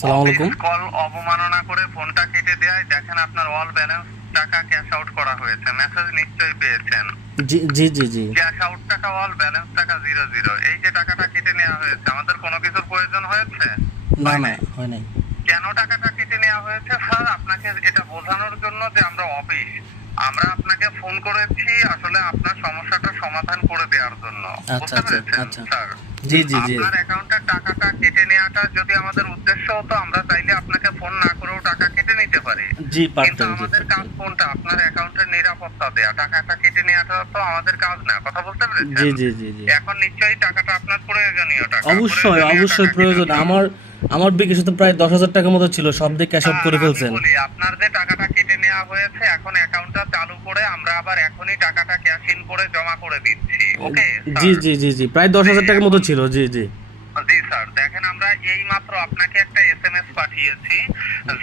আসসালামু আলাইকুম। কল অবমাননা করে ফোনটা কেটে দেয়। দেখেন আপনার অল ব্যালেন্স টাকা ক্যাশ আউট করা হয়েছে। মেসেজ নিশ্চয়ই পেয়েছেন। জি জি জি জি। ক্যাশ আউট টাকা, অল ব্যালেন্স টাকা 00। এই যে টাকাটা কেটে নেওয়া হয়েছে, আমাদের কোনো কিছুর প্রয়োজন হয়েছে? না হয় না, নাই। হয় নাই। কেন টাকাটা কেটে নেওয়া হয়েছে স্যার? আপনাকে এটা বোঝানোর জন্য যে আমরা অফিস, আমরা আপনাকে ফোন করেছি আসলে আপনার সমস্যাটা সমাধান করে দেওয়ার জন্য। আচ্ছা বুঝতে আচ্ছা পেরেছেন আচ্ছা। স্যার? জি জি জি। আপনার অ্যাকাউন্টের টাকাটা কেটে নেওয়াটা যদি আমাদের উদ্দেশ্য হতো, আমরা চাইলে আপনাকে ফোন না করেও টাকা কেটে নিতে পারি। জি কিন্তু পারতেন, জি আমাদের কাজ পারতেন। কোনটা? আপনার অ্যাকাউন্টের নিরাপত্তা দেয়া। টাকাটা কেটে নেওয়াটা তো আমাদের কাজ না। কথা বুঝতে জি পেরেছেন? জি জি জি। এখন নিশ্চয়ই টাকাটা আপনার প্রয়োজনীয় টাকা। অবশ্যই প্রয়োজনীয় অবশ্যই টাকা প্রয়োজন। কিনা? আমার বিকাশে তো প্রায় 10,000 টাকার মতো ছিল, সব দিয়ে ক্যাশ আউট করে স্যার, ফেলছেন। আমি বলি আপনার যে টাকাটা কেটে নেওয়া হয়েছে, এখন অ্যাকাউন্টটা চালু করে আমরা আবার এখনই টাকাটা ক্যাশ ইন করে জমা করে দিচ্ছি। ওকে জি স্যার? জি জি জি, প্রায় 10,000 টাকার মতো ছিল। জি জি জি স্যার, দেখেন আমরা এইমাত্র আপনাকে একটা এসএমএস পাঠিয়েছি,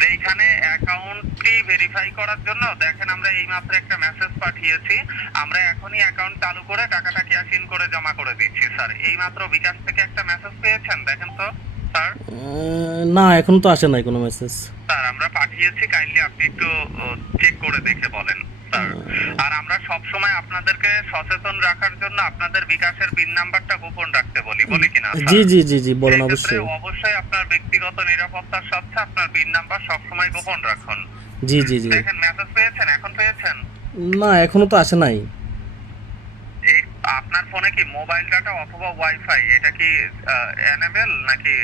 যেখানে অ্যাকাউন্টটি ভেরিফাই করার জন্য দেখেন আমরা এইমাত্র একটা মেসেজ পাঠিয়েছি। আমরা এখনই অ্যাকাউন্ট চালু করে টাকাটা ক্যাশ ইন করে জমা করে দিচ্ছি স্যার। এইমাত্র বিকাশ থেকে একটা মেসেজ পেয়েছেন, দেখেন তো স্যার। না, এখন তো আসে নাই কোনো মেসেজ। স্যার আমরা পাঠিয়েছি, কাইন্ডলি আপনি একটু চেক করে দেখে বলেন স্যার। আর আমরা সব সময় আপনাদেরকে সচেতন রাখার জন্য আপনাদের বিকাশের পিন নাম্বারটা গোপন রাখতে বলি কিনা স্যার? জি জি জি জি, বলেন। সেই ক্ষেত্রে অবশ্যই। অবশ্যই আপনার ব্যক্তিগত নিরাপত্তার স্বার্থে আপনার পিন নাম্বার সবসময় গোপন রাখুন। জি জি জি। দেখেন মেসেজ পেয়েছেন, এখন পেয়েছেন? না, এখনো তো আসে নাই। এই আপনার ফোনে কি মোবাইল ডাটা অথবা ওয়াইফাই এটা কি এনেবল নাকি?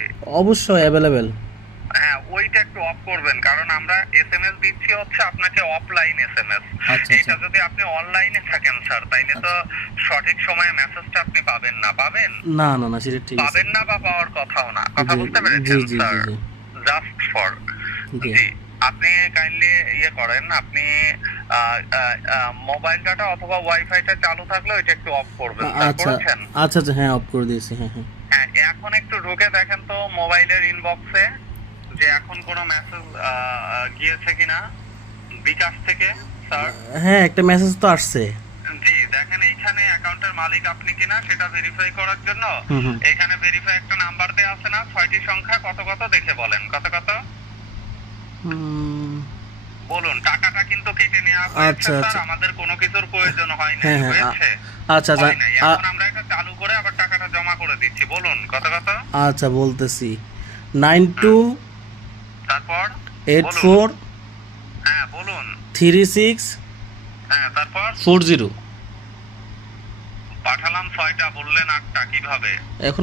অবশ্যই অ্যাভেলেবেল। হ্যাঁ, ওইটা একটু অফ করবেন, কারণ আমরা এসএমএস দিচ্ছি হচ্ছে আপনাকে অফলাইন এসএমএস। আচ্ছা এটা আচ্ছা যদি আপনি অনলাইনে থাকেন স্যার, তাইলে তো সঠিক সময়ে মেসেজটা আপনি পাবেন না। পাবেন? না না না, সেটা ঠিক আছে। পাবেন না বা পাওয়ার কথাও না। কথা জি বুঝতে জি পেরেছেন জি স্যার? জি জাস্ট ফর জি। জি। আপনি কাইন্ডলি ইয়ে করেন, আপনি মোবাইল ডাটা অথবা ওয়াইফাইটা চালু থাকলে ওইটা একটু অফ করবেন স্যার। আচ্ছা করেছেন? আচ্ছা আচ্ছা, হ্যাঁ অফ করে দিয়েছি। হ্যাঁ হ্যাঁ। হ্যাঁ, এখন একটু ঢুকে দেখেন তো মোবাইলের ইনবক্সে যে এখন কোনো মেসেজ গিয়েছে কিনা বিকাশ থেকে স্যার। হ্যাঁ, একটা মেসেজ তো আসছে। জি, দেখেন এইখানে অ্যাকাউন্টের মালিক আপনি কিনা সেটা ভেরিফাই করার জন্য হুম হুম। এখানে ভেরিফাই একটা নাম্বার দেওয়া আছে না, 6টি সংখ্যা, কত কত দেখে বলেন, কত কত উম, বলুন। টাকাটা কিন্তু কেটে নেওয়া হয়েছে আচ্ছা স্যার, আচ্ছা। আমাদের কোনো কিছুর প্রয়োজন হয় নাই। হ্যাঁ হ্যাঁ হয়েছে? আচ্ছা আচ্ছা হয় নাই। এখন আমরা এটা চালু করে আবার টাকাটা জমা করে দিচ্ছি। বলুন কত কত? আচ্ছা বলতেছি। 92 তারপর 84 হ্যাঁ বলুন। 36 হ্যাঁ, তারপর 40। পাঠালাম 6টা, বললেন 8টা, কিভাবে? এখন